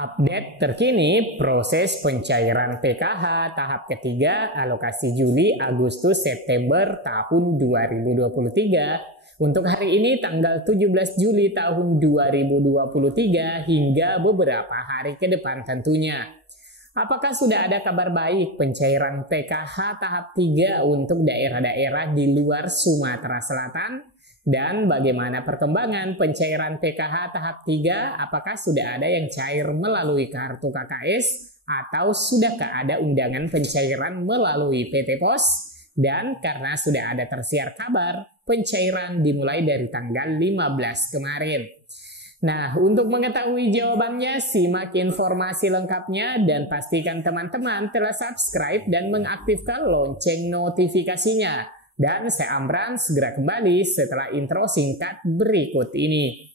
Update terkini proses pencairan PKH tahap ketiga alokasi Juli, Agustus, September tahun 2023 untuk hari ini tanggal 17 Juli tahun 2023 hingga beberapa hari ke depan tentunya. Apakah sudah ada kabar baik pencairan PKH tahap 3 untuk daerah-daerah di luar Sumatera Selatan? Dan bagaimana perkembangan pencairan PKH tahap 3? Apakah sudah ada yang cair melalui kartu KKS atau sudahkah ada undangan pencairan melalui PT Pos? Dan karena sudah ada tersiar kabar, pencairan dimulai dari tanggal 15 kemarin. Nah, untuk mengetahui jawabannya, simak informasi lengkapnya dan pastikan teman-teman telah subscribe dan mengaktifkan lonceng notifikasinya. Dan saya Amran segera kembali setelah intro singkat berikut ini.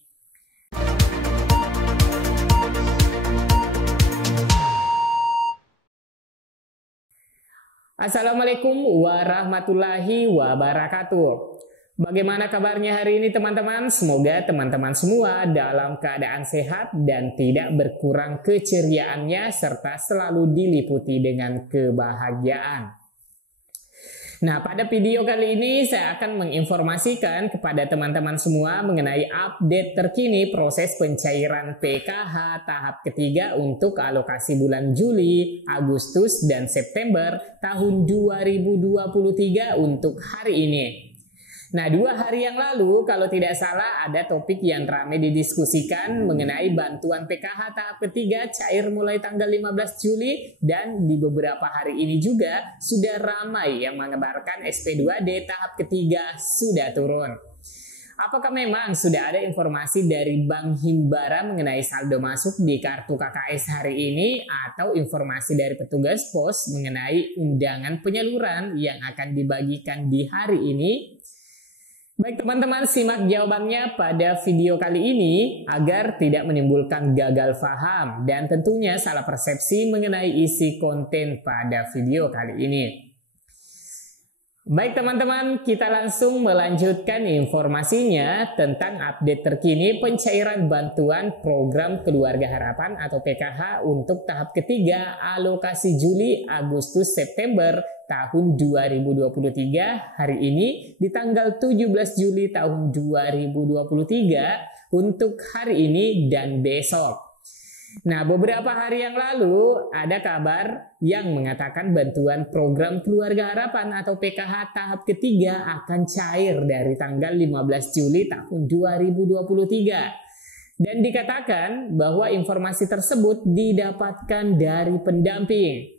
Assalamualaikum warahmatullahi wabarakatuh. Bagaimana kabarnya hari ini teman-teman? Semoga teman-teman semua dalam keadaan sehat dan tidak berkurang keceriaannya serta selalu diliputi dengan kebahagiaan. Nah, pada video kali ini saya akan menginformasikan kepada teman-teman semua mengenai update terkini proses pencairan PKH tahap ketiga untuk alokasi bulan Juli, Agustus, dan September tahun 2023 untuk hari ini. Nah, 2 hari yang lalu kalau tidak salah ada topik yang ramai didiskusikan mengenai bantuan PKH tahap ketiga cair mulai tanggal 15 Juli dan di beberapa hari ini juga sudah ramai yang mengabarkan SP2D tahap ketiga sudah turun. Apakah memang sudah ada informasi dari Bank Himbara mengenai saldo masuk di kartu KKS hari ini atau informasi dari petugas pos mengenai undangan penyaluran yang akan dibagikan di hari ini? Baik teman-teman, simak jawabannya pada video kali ini agar tidak menimbulkan gagal paham dan tentunya salah persepsi mengenai isi konten pada video kali ini. Baik teman-teman, kita langsung melanjutkan informasinya tentang update terkini pencairan bantuan program Keluarga Harapan atau PKH untuk tahap ketiga alokasi Juli, Agustus, September tahun 2023 hari ini di tanggal 17 Juli tahun 2023 untuk hari ini dan besok. Nah, beberapa hari yang lalu ada kabar yang mengatakan bantuan program Keluarga Harapan atau PKH tahap ketiga akan cair dari tanggal 15 Juli tahun 2023. Dan dikatakan bahwa informasi tersebut didapatkan dari pendamping.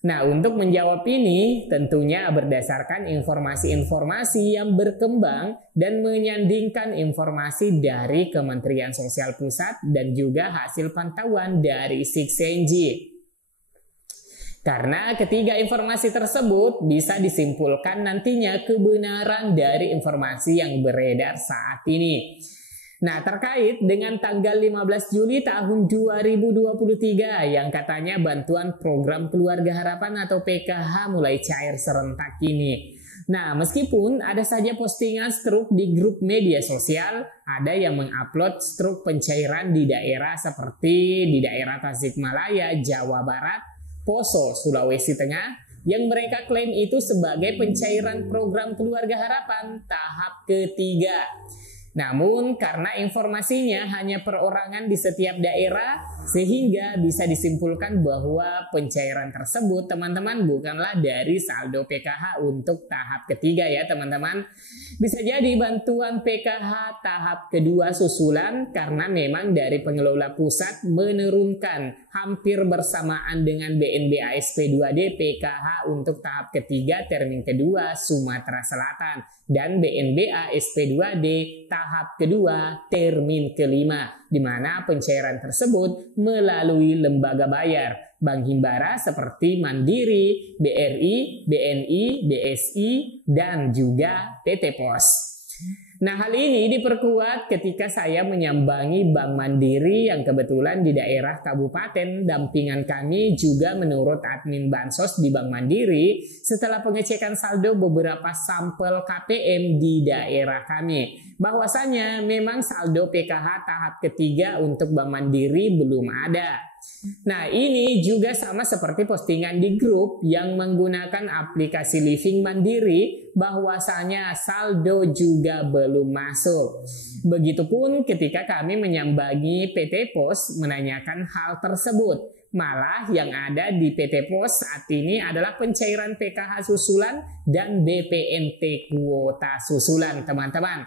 Nah, untuk menjawab ini tentunya berdasarkan informasi-informasi yang berkembang dan menyandingkan informasi dari Kementerian Sosial Pusat dan juga hasil pantauan dari 6NG. Karena ketiga informasi tersebut bisa disimpulkan nantinya kebenaran dari informasi yang beredar saat ini. Nah, terkait dengan tanggal 15 Juli tahun 2023 yang katanya bantuan program Keluarga Harapan atau PKH mulai cair serentak ini. Nah, meskipun ada saja postingan struk di grup media sosial, ada yang mengupload struk pencairan di daerah seperti di daerah Tasikmalaya, Jawa Barat, Poso, Sulawesi Tengah, yang mereka klaim itu sebagai pencairan program Keluarga Harapan tahap ketiga. Namun karena informasinya hanya perorangan di setiap daerah sehingga bisa disimpulkan bahwa pencairan tersebut teman-teman bukanlah dari saldo PKH untuk tahap ketiga ya teman-teman. Bisa jadi bantuan PKH tahap kedua susulan karena memang dari pengelola pusat menurunkan hampir bersamaan dengan BNB ASP2D PKH untuk tahap ketiga termin kedua Sumatera Selatan dan BNB ASP2D tahap kedua termin kelima, di mana pencairan tersebut melalui lembaga bayar Bank Himbara seperti Mandiri, BRI, BNI, BSI, dan juga PT Pos. Nah, hal ini diperkuat ketika saya menyambangi Bank Mandiri yang kebetulan di daerah kabupaten dampingan kami juga menurut admin Bansos di Bank Mandiri setelah pengecekan saldo beberapa sampel KPM di daerah kami. Bahwasanya memang saldo PKH tahap ketiga untuk Bank Mandiri belum ada. Nah, ini juga sama seperti postingan di grup yang menggunakan aplikasi Living Mandiri, bahwasanya saldo juga belum masuk. Begitupun ketika kami menyambangi PT Pos menanyakan hal tersebut. Malah yang ada di PT Pos saat ini adalah pencairan PKH susulan dan BPNT kuota susulan, teman-teman.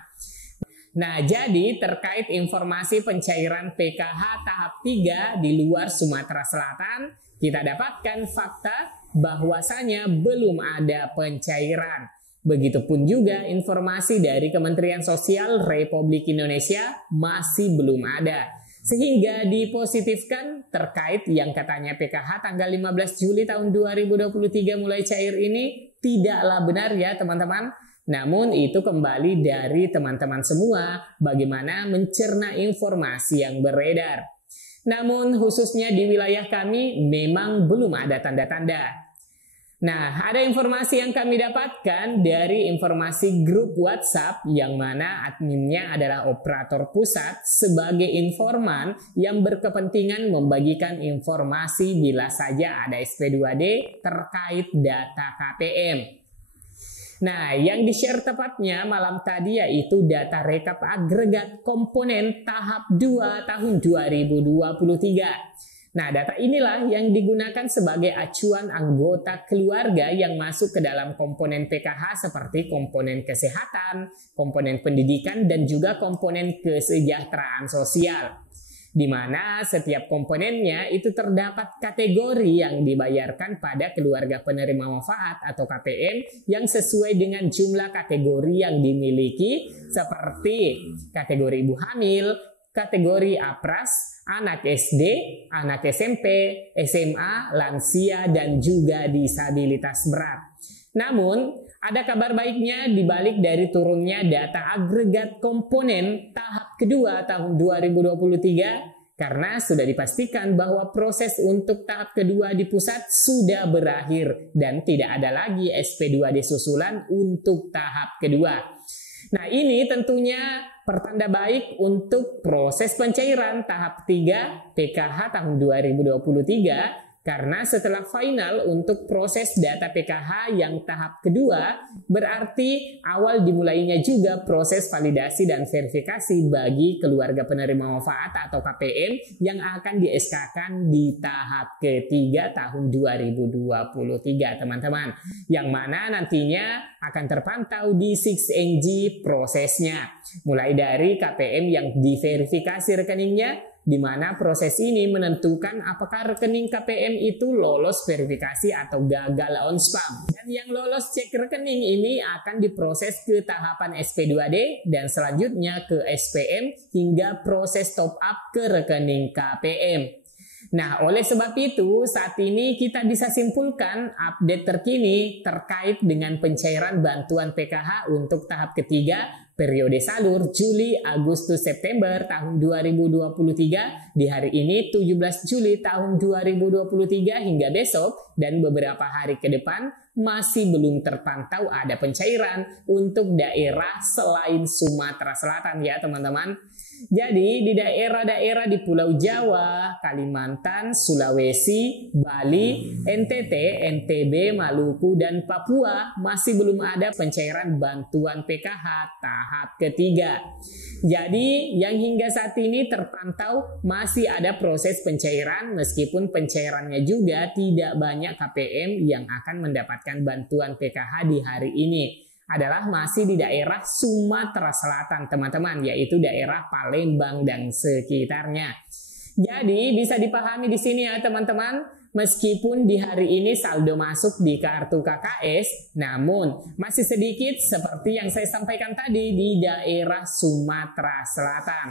Nah, jadi terkait informasi pencairan PKH tahap 3 di luar Sumatera Selatan, kita dapatkan fakta bahwasanya belum ada pencairan. Begitupun juga informasi dari Kementerian Sosial Republik Indonesia masih belum ada. Sehingga dipositifkan terkait yang katanya PKH tanggal 15 Juli tahun 2023 mulai cair ini tidaklah benar ya teman-teman. Namun itu kembali dari teman-teman semua bagaimana mencerna informasi yang beredar. Namun khususnya di wilayah kami memang belum ada tanda-tanda. Nah, ada informasi yang kami dapatkan dari informasi grup WhatsApp yang mana adminnya adalah operator pusat sebagai informan yang berkepentingan membagikan informasi bila saja ada SP2D terkait data KPM. Nah, yang di-share tepatnya malam tadi yaitu data rekap agregat komponen tahap 2 tahun 2023. Nah, data inilah yang digunakan sebagai acuan anggota keluarga yang masuk ke dalam komponen PKH seperti komponen kesehatan, komponen pendidikan, dan juga komponen kesejahteraan sosial. Di mana setiap komponennya itu terdapat kategori yang dibayarkan pada keluarga penerima manfaat atau KPM yang sesuai dengan jumlah kategori yang dimiliki seperti kategori ibu hamil, kategori APRAS, anak SD, anak SMP, SMA, lansia, dan juga disabilitas berat. Namun, ada kabar baiknya dibalik dari turunnya data agregat komponen tahap kedua tahun 2023 karena sudah dipastikan bahwa proses untuk tahap kedua di pusat sudah berakhir dan tidak ada lagi SP2D susulan untuk tahap kedua. Nah, ini tentunya pertanda baik untuk proses pencairan tahap 3 PKH tahun 2023 karena setelah final untuk proses data PKH yang tahap kedua berarti awal dimulainya juga proses validasi dan verifikasi bagi keluarga penerima manfaat atau KPM yang akan di-SK-kan di tahap ketiga tahun 2023 teman-teman, yang mana nantinya akan terpantau di 6NG prosesnya mulai dari KPM yang diverifikasi rekeningnya, di mana proses ini menentukan apakah rekening KPM itu lolos verifikasi atau gagal on spam. Dan yang lolos cek rekening ini akan diproses ke tahapan SP2D dan selanjutnya ke SPM hingga proses top up ke rekening KPM. Nah, oleh sebab itu saat ini kita bisa simpulkan update terkini terkait dengan pencairan bantuan PKH untuk tahap ketiga periode salur Juli, Agustus, September tahun 2023 di hari ini 17 Juli tahun 2023 hingga besok dan beberapa hari ke depan masih belum terpantau ada pencairan untuk daerah selain Sumatera Selatan ya teman-teman. Jadi di daerah-daerah di Pulau Jawa, Kalimantan, Sulawesi, Bali, NTT, NTB, Maluku, dan Papua masih belum ada pencairan bantuan PKH tahap ketiga. Jadi yang hingga saat ini terpantau masih ada proses pencairan meskipun pencairannya juga tidak banyak KPM yang akan mendapatkan bantuan PKH di hari ini. Adalah masih di daerah Sumatera Selatan teman-teman, yaitu daerah Palembang dan sekitarnya. Jadi bisa dipahami di sini ya teman-teman, meskipun di hari ini saldo masuk di kartu KKS, namun masih sedikit seperti yang saya sampaikan tadi di daerah Sumatera Selatan.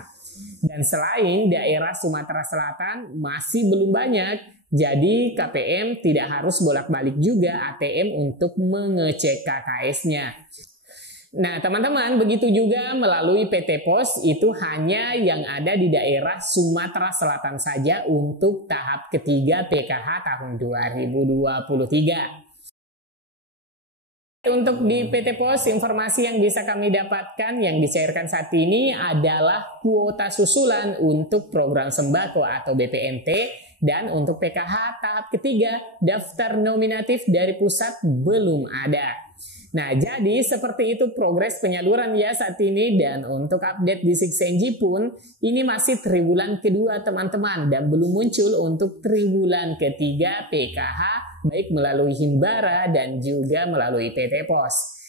Dan selain daerah Sumatera Selatan masih belum banyak, jadi KPM tidak harus bolak-balik juga ATM untuk mengecek KKS-nya. Nah teman-teman, begitu juga melalui PT Pos itu hanya yang ada di daerah Sumatera Selatan saja untuk tahap ketiga PKH tahun 2023. Untuk di PT Pos, informasi yang bisa kami dapatkan yang dicairkan saat ini adalah kuota susulan untuk program sembako atau BPNT Dan untuk PKH tahap ketiga, daftar nominatif dari pusat belum ada. Nah, jadi seperti itu progres penyaluran ya saat ini. Dan untuk update di Sixenji pun ini masih triwulan kedua teman-teman, dan belum muncul untuk triwulan ketiga PKH baik melalui Himbara dan juga melalui PT Pos.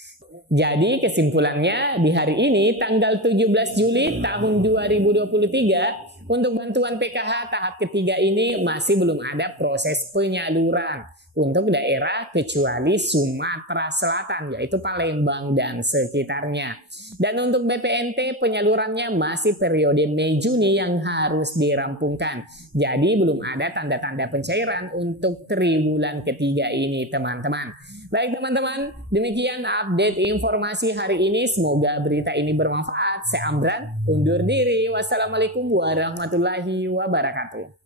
Jadi kesimpulannya di hari ini tanggal 17 Juli tahun 2023 untuk bantuan PKH tahap ketiga ini masih belum ada proses penyaluran untuk daerah kecuali Sumatera Selatan, yaitu Palembang dan sekitarnya. Dan untuk BPNT penyalurannya masih periode Mei-Juni yang harus dirampungkan. Jadi belum ada tanda-tanda pencairan untuk triwulan ketiga ini teman-teman. Baik teman-teman, demikian update informasi hari ini. Semoga berita ini bermanfaat. Saya Amran, undur diri. Wassalamualaikum warahmatullahi wabarakatuh.